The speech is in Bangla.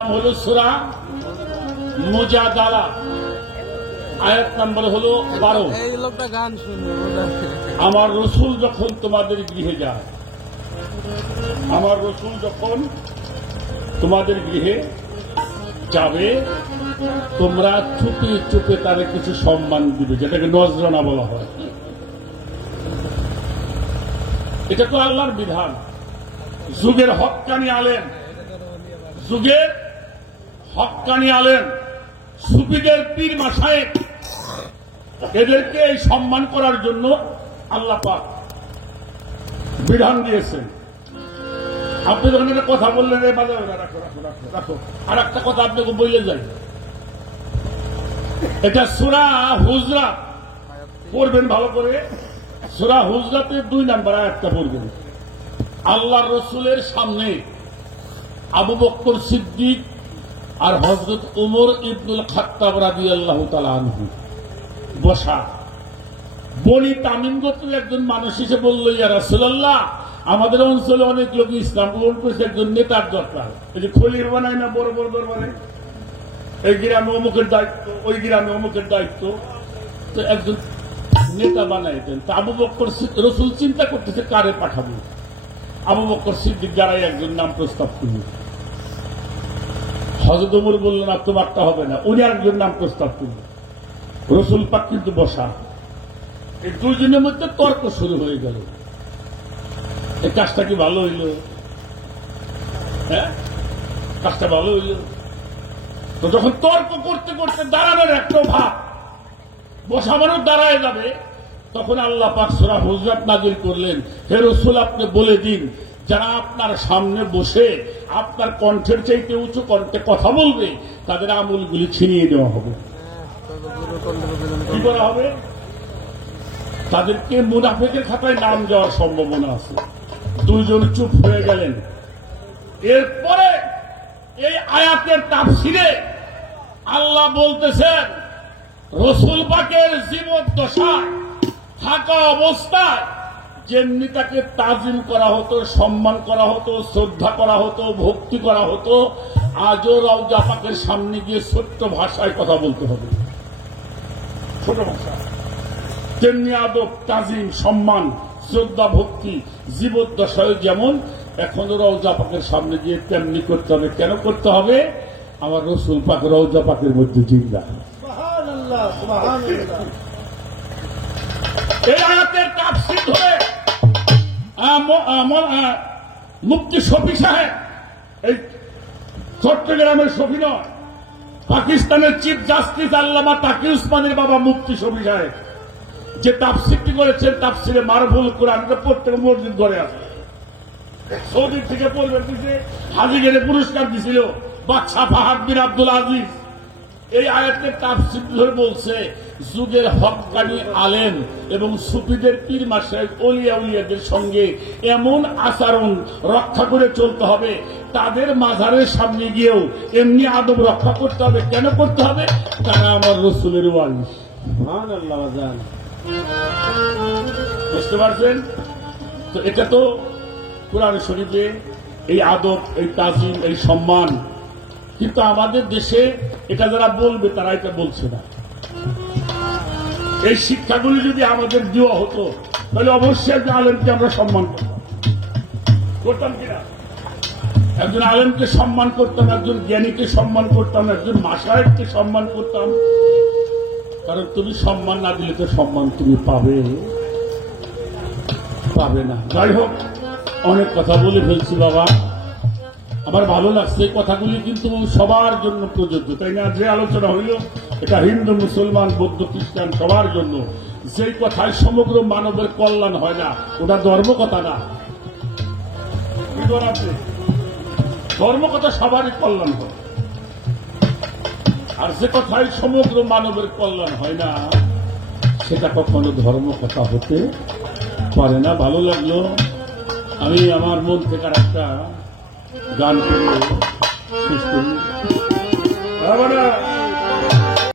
হলো সূরা মুজাদালা, আয়াত নম্বর হলো 12। এই লোকটা গান শুনবে। আমার রসুল যখন তোমাদের গৃহে যায়, আমার রসুল যখন তোমাদের গৃহে যাবে, তোমরা চুপে চুপে তাদের কিছু সম্মান দিবে, যেটাকে নজরানা বলা হয়। এটা তো আল্লাহর বিধান। যুগের হক্কানি আলেম, যুগের হক্কানি আলেম, সুফিদের পীর মাশায়েখ, এদেরকে এই সম্মান করার জন্য আল্লাহ পাক বিধান দিয়েছেন। আপনি যখন একটা কথা বললেন, রাখো রাখো রাখো রাখো, আর একটা কথা আপনাকে বলে যাই, এটা সূরা হুজরাত পড়বেন ভালো করে। সূরা হুজরাতের 2 নম্বর আয়াতটা পড়বেন। আল্লাহর রসুলের সামনে আবু বকর সিদ্দিক আর হযরত উমর ইবনুল খাত্তাব রাদিয়াল্লাহু তাআলা আনহু বসা। বনি তামিম গোত্রের একজন মানুষ এসে বলল, ইয়া রাসূলুল্লাহ, আমাদের অঞ্চলে অনেক লোক ইসলাম গ্রহণ করেছে, একজন নেতার দরকার। এই যে খলিল বানায় না বড় বড় দরবারে, এই গ্রামে অমুকের দায়িত্ব, ওই গ্রামে অমুকের দায়িত্ব, তো একজন নেতা বানাই দেন। তা আবু বকর রসুল চিন্তা করতেছে কারে পাঠাবো। আবু বকর সিদ্দিক যারাই একজন নাম প্রস্তাব করলেন। হযরত ওমর বললেন, না, তোমারটা হবে না, উনি একজন নাম প্রস্তাব করলেন। রসুল পাক কিন্তু বসা। এই দুজনের মধ্যে তর্ক শুরু হয়ে গেল। এই কাজটা কি ভালো হইল? হ্যাঁ, কাজটা ভালো হইল। তো যখন তর্ক করতে করতে দাঁড়ানোর একটা ভাব, বসা মানুষ দাঁড়ায় যাবে, তখন আল্লাহ পাক সূরা হুজরাত নাযিল করলেন, হে রাসূল, আপনি বলে দিন, যারা আপনার সামনে বসে আপনার কণ্ঠের চাইতে উঁচু কণ্ঠে কথা বলবে, তাদের আমলগুলি ছিনিয়ে দেওয়া হবে। কি করা হবে? তাদেরকে মুনাফিকের খাতায় নাম যাওয়ার সম্ভাবনা আছে। দুইজন চুপ হয়ে গেলেন। এরপরে এই আয়াতের তাফসিরে আল্লাহ বলতেছেন, রসুল পাকের জীবদ্দশায় থাকা অবস্থায় যেমনি তাকে তাজিম করা হতো, সম্মান করা হতো, শ্রদ্ধা করা হতো, ভক্তি করা হতো, আজও রওজা পাকের সামনে গিয়ে ছোট্ট ভাষায় কথা বলতে হবে। ছোট ভাষা, তেমনি আদব, তাজিম, সম্মান, শ্রদ্ধা, ভক্তি জীবদ্দশায় যেমন এখনো রওজা পাকের সামনে গিয়ে তেমনি করতে হবে। কেন করতে হবে? আমার রসুল পাক রওজা পাকের মধ্যে জিন্দা। এই আয়াতের তাফসীর ধরে মুফতি শফি সাহেব, এই চট্টগ্রামের শফি নয়, পাকিস্তানের চিফ জাস্টিস আল্লামা তাকি উসমানের বাবা মুফতি শফি সাহেব যে তাফসীরটি করেছেন, তাফসীরে মারফুল কুরআনকে প্রত্যেক মসজিদ ঘরে আছে। সৌদি থেকে পড়বেন দিছে, হাজিগেরে পুরস্কার দিছিল বাদশাহ ফাহাদ বিন আব্দুল আজিজ। এই আয়াতের তাফসীর ধরে বলছে, যুগের হক্কানি আলেম এবং সুফিদের পীর মাশায়েখ ওলিয়া উলিয়াদের সঙ্গে এমন আচরণ রক্ষা করে চলতে হবে, তাদের মাজারের সামনে গিয়েও এমনি আদব রক্ষা করতে হবে। কেন করতে হবে? তারা আমার রসুলের ওয়ারিস। সুবহানাল্লাহ। বুঝতে পারছেন তো? এটা তো কোরআন শরীফে এই আদব, এই তাজিম, এই সম্মান। কিন্তু আমাদের দেশে এটা যারা বলবে তারা এটা বলছে না। এই শিক্ষাগুলি যদি আমাদের দেওয়া হতো, তাহলে অবশ্যই একজন আলেমকে আমরা সম্মান করতাম কিনা? একজন আলেমকে সম্মান করতাম, একজন জ্ঞানীকে সম্মান করতাম, একজন মাশায়েখকে সম্মান করতাম। কারণ তুমি সম্মান না দিলে তো সম্মান তুমি পাবে না। যাই হোক, অনেক কথা বলে ফেলছি বাবা, আমার ভালো লাগছে। এই কথাগুলি কিন্তু সবার জন্য প্রযোজ্য, তাই না? যে আলোচনা হইল এটা হিন্দু, মুসলমান, বৌদ্ধ, খ্রিস্টান সবার জন্য। যেই কথায় সমগ্র মানবের কল্যাণ হয় না, ওটা ধর্ম কথা না। ধর্ম কথা সবারই কল্যাণ হয়, আর যে কথায় সমগ্র মানবের কল্যাণ হয় না, সেটা কখনো ধর্ম কথা হতে পারে না। ভালো লাগলো। আমি আমার মন থেকে একটা গান করে শেষ করি।